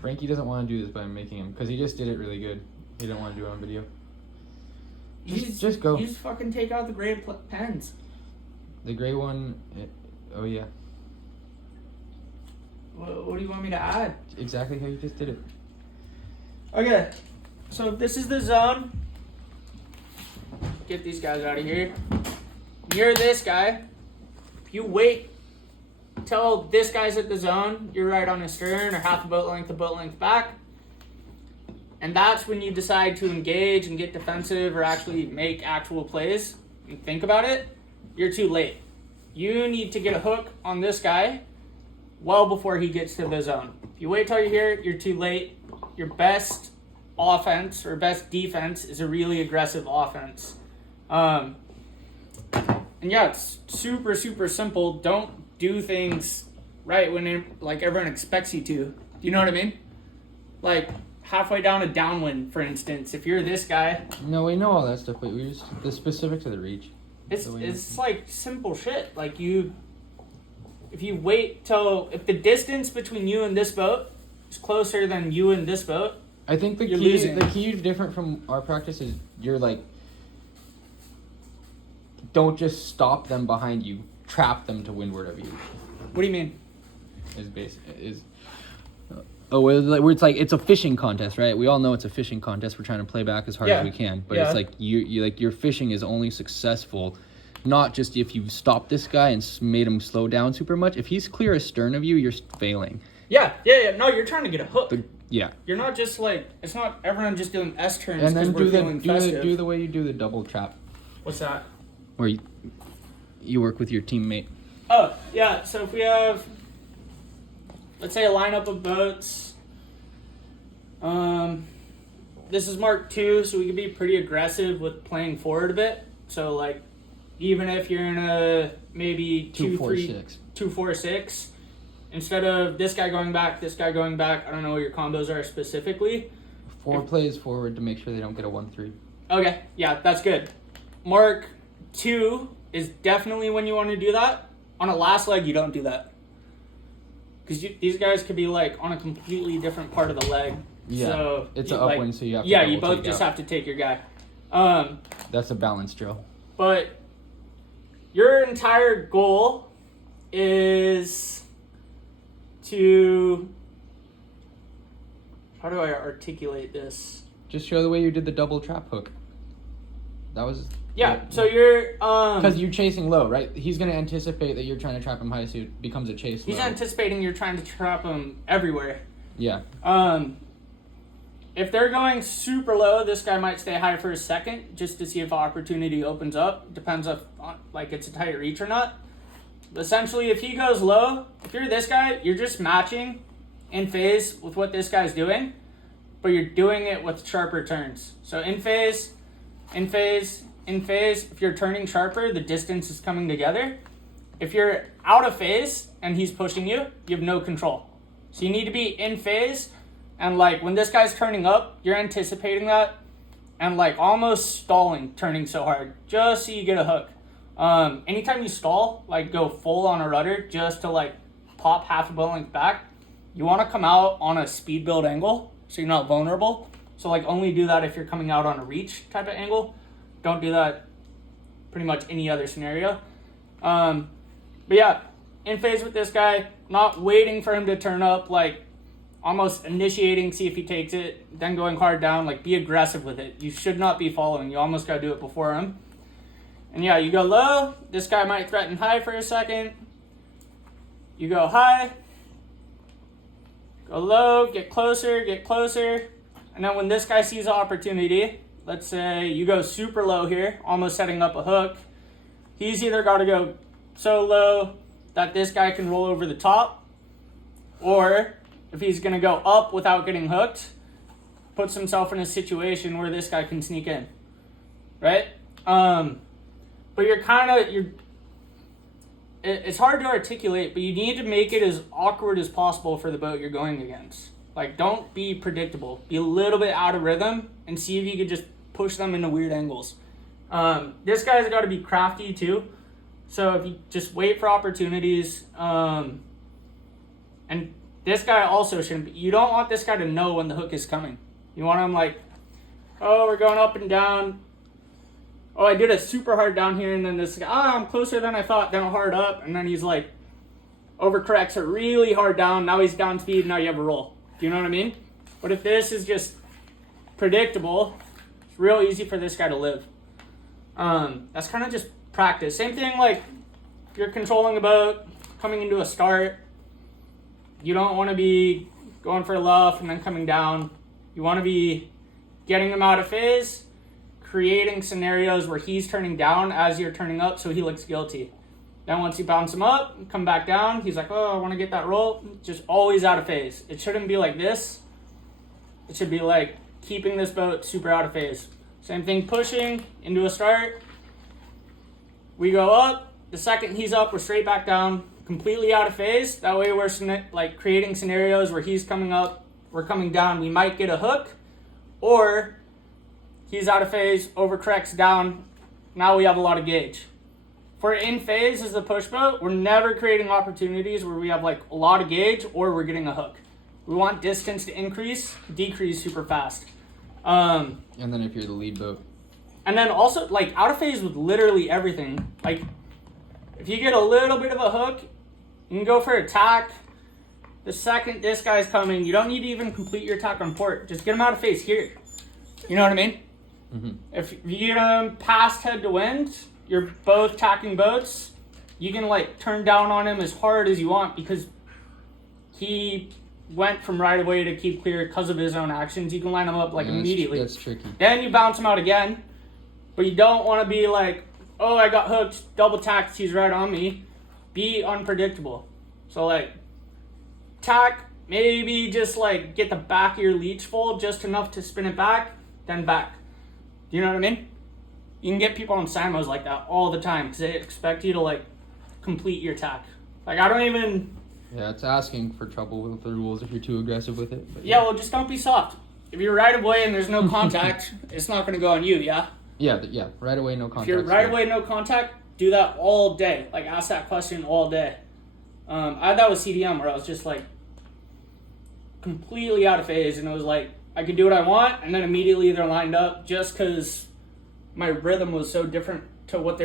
Frankie doesn't want to do this, but I'm making him because he just did it really good. He don't want to do it on video. Just go. You just fucking take out the gray pens. The gray one. Oh yeah. What do you want me to add? Exactly how you just did it. Okay, so this is the zone. Get these guys out of here. Near this guy, if you wait till this guy's at the zone, you're right on his stern or half a boat length back. And that's when you decide to engage and get defensive or actually make actual plays and think about it. You're too late. You need to get a hook on this guy well before he gets to the zone. If you wait till you're here, you're too late. Your best offense or best defense is a really aggressive offense. And yeah, it's super, super simple. Don't do things right when like everyone expects you to. Do you know what I mean? Like halfway down a downwind, for instance, if you're this guy. No, we know all that stuff, but we just the specific to the reach. It's like simple shit. Like if you wait till if the distance between you and this boat is closer than you and this boat, I think the key different from our practice is you're like, don't just stop them behind you, trap them to windward of you. What do you mean? Where it's like it's a fishing contest, right? We all know it's a fishing contest. We're trying to play back as hard as we can, but it's like you like your fishing is only successful, not just if you stop this guy and made him slow down super much. If he's clear astern of you, you're failing. Yeah. No, you're trying to get a hook. Yeah. You're not just like it's not everyone just doing S turns and then do the way you do the double trap. What's that? Where you work with your teammate. Oh yeah. So if we have, let's say, a lineup of boats. This is Mark II, so we can be pretty aggressive with playing forward a bit. So like, even if you're in a maybe 2-4-6, instead of this guy going back, I don't know what your combos are specifically. 4 plays forward to make sure they don't get a 1-3. Okay, yeah, that's good. Mark II is definitely when you want to do that. On a last leg, you don't do that. Because these guys could be like on a completely different part of the leg. Yeah, so it's an upwind, so you have to you both just have to take your guy. That's a balance drill. But your entire goal is to... How do I articulate this? Just show the way you did the double trap hook. That was... Yeah, so you're... Because you're chasing low, right? He's going to anticipate that you're trying to trap him high, so it becomes a chase He's low. anticipating you're trying to trap him everywhere. Yeah. If they're going super low, this guy might stay high for a second just to see if opportunity opens up. Depends if like it's a tight reach or not. But essentially, if he goes low, if you're this guy, you're just matching in phase with what this guy's doing, but you're doing it with sharper turns. So in phase, if you're turning sharper, the distance is coming together. If you're out of phase and he's pushing you, you have no control. So you need to be in phase, and like when this guy's turning up, you're anticipating that and like almost stalling, turning so hard just so you get a hook. Anytime you stall, like go full on a rudder just to like pop half a boat length back, you want to come out on a speed build angle so you're not vulnerable. So like only do that if you're coming out on a reach type of angle. Don't do that pretty much any other scenario. But yeah, in phase with this guy, not waiting for him to turn up, like almost initiating, see if he takes it, then going hard down, like be aggressive with it. You should not be following. You almost got to do it before him. And yeah, you go low. This guy might threaten high for a second. You go high. Go low, get closer. And then when this guy sees an opportunity, let's say you go super low here, almost setting up a hook. He's either got to go so low that this guy can roll over the top, or if he's going to go up without getting hooked, puts himself in a situation where this guy can sneak in, right? But it's hard to articulate, but you need to make it as awkward as possible for the boat you're going against. Like, don't be predictable. Be a little bit out of rhythm and see if you could just push them into weird angles. This guy's got to be crafty too. So if you just wait for opportunities, and This guy also shouldn't be. You don't want this guy to know when the hook is coming. You want him like, oh, we're going up and down. Oh, I did a super hard down here, and then this guy, I'm closer than I thought, then a hard up, and then he's like, overcorrects a really hard down, now he's down speed, now you have a roll. Do you know what I mean? But if this is just predictable, it's real easy for this guy to live. That's kind of just practice. Same thing like if you're controlling a boat, coming into a start, you don't want to be going for a luff and then coming down. You want to be getting him out of phase, creating scenarios where he's turning down as you're turning up so he looks guilty. Then once you bounce him up, come back down, he's like, oh, I want to get that roll. Just always out of phase. It shouldn't be like this. It should be like keeping this boat super out of phase. Same thing, pushing into a start. We go up. The second he's up, we're straight back down, completely out of phase. That way we're like creating scenarios where he's coming up, we're coming down. We might get a hook, or he's out of phase, overcorrects down. Now we have a lot of gauge. If we're in phase as a push boat, we're never creating opportunities where we have like a lot of gauge or we're getting a hook. We want distance to increase, decrease super fast. And then if you're the lead boat. And then also like out of phase with literally everything. Like if you get a little bit of a hook, you can go for attack. The second this guy's coming, you don't need to even complete your attack on port. Just get him out of phase here. You know what I mean? Mm-hmm. If you get him past head to wind, you're both tacking boats, you can like turn down on him as hard as you want because he went from right away to keep clear because of his own actions. You can line him up like immediately. That's tricky. Then you bounce him out again, but you don't want to be like, oh, I got hooked, double tacked, he's right on me. Be unpredictable. So like, tack, maybe just like get the back of your leech full just enough to spin it back, then back. Do you know what I mean? You can get people on Simos like that all the time because they expect you to like complete your tack. Like I don't even. Yeah, it's asking for trouble with the rules if you're too aggressive with it. But yeah, well, just don't be soft. If you're right away and there's no contact, it's not going to go on you, yeah? Yeah, right away, no contact. If you're right away, no contact, do that all day. Like, ask that question all day. I had that with CDM where I was just, like, completely out of phase, and it was like, I could do what I want, and then immediately they're lined up just because my rhythm was so different to what they